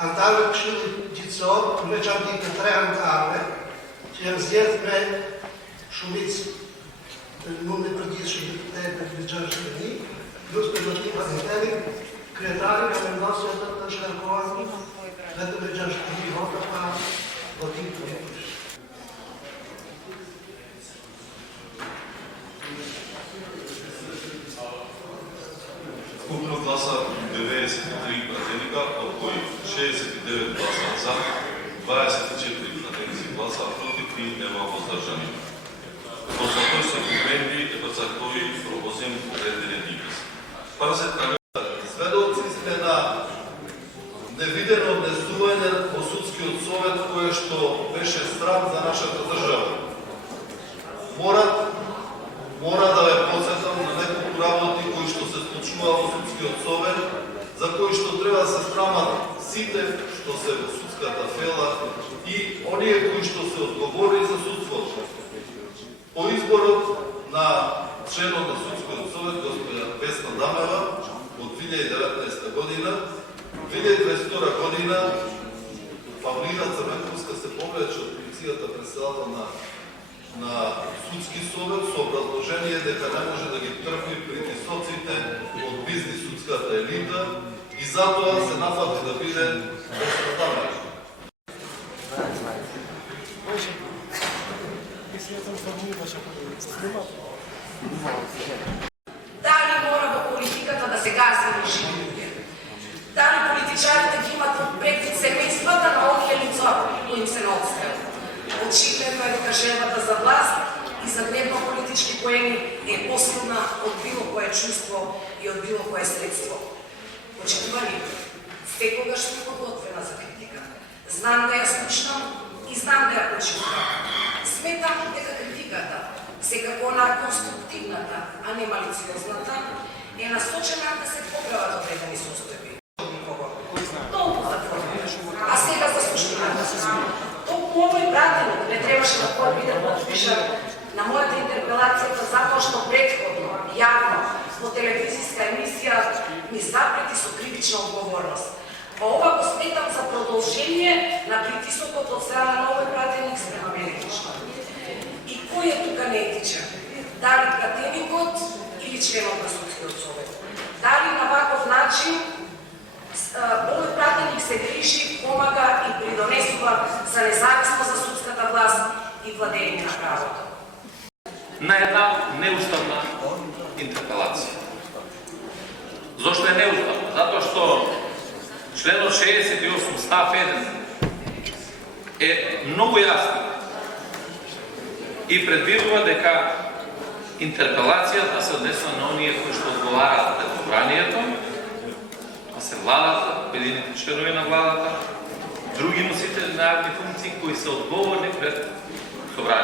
Антале чули дицо, влечам дика трегам каве, че взjetме шумици. Нуни предишни те влечашни, плюс предишни пазители, кретари, каменосията на шарковани, ето влечашни живота, па латинко не. Ukupno glasa 93 pratеnika, од кои 69 гласа за, 24 пратеници гласа против и нема воздржани. Посакој се документи и посакој провозим поведене дипис. Сведоци сме на невидено внесување во судскиот совет кое што беше срам за нашата држава. Мора да ве подсетам на неколку работи кои што се случува во судскиот совет, за кои што треба да се срамат сите што се во судската фела и оние кои што се одговорни за судството. По изборот на членот на судскиот совет, господја Весна Дамева, од 2019 година, 2022 година, Павлина Црвенковска се повлече од полицијата председател на судски совет со образложение дека не може да ги трпи притисоците од бизнис судската елита и затоа се нафати да биде разпреставен. Дали мора во политиката да се гази режимите? Дали политичарите ги имат предвид семејствата на овие лица кои им се наотстрел? Очигледно е дека желбата за власт и за дневно-политички поени е посилна од било кое чувство и од било кое средство. Почитувани, секогаш сме подготвена за критика. Знам да ја слушнам и знам да ја почитувам. Сметам дека критиката, секако она конструктивната, а не малициозната, е насочена да се поправат одредени состојби. Толку за това. А сега за суштината. Толку овој пратеник не требаше да биде подпишан на мојата интерпелацијата затоа што претходно, јавно, во телевизиска емисија ми запрети со кривична одговорност. А ова го сметам за продолжение на притисокот од страна на овој пратеник спрема мене лично. И кој е тука неетичен? Дали пратеникот или членот на судскиот совет? Дали на ваков начин овој пратеник се грижи, помага и придонесува за независност за судската власт и владење на правото? На една неуставна интерпелација. Зошто е неуставна? Затоа што членот 68 став 1 е многу јасно и предвидува дека интерпелацијата се однесува на оние кои што одговараат пред собранието, а се владата, поедините членови на владата, други носители на јавни функции кои се одговорни пред собранието.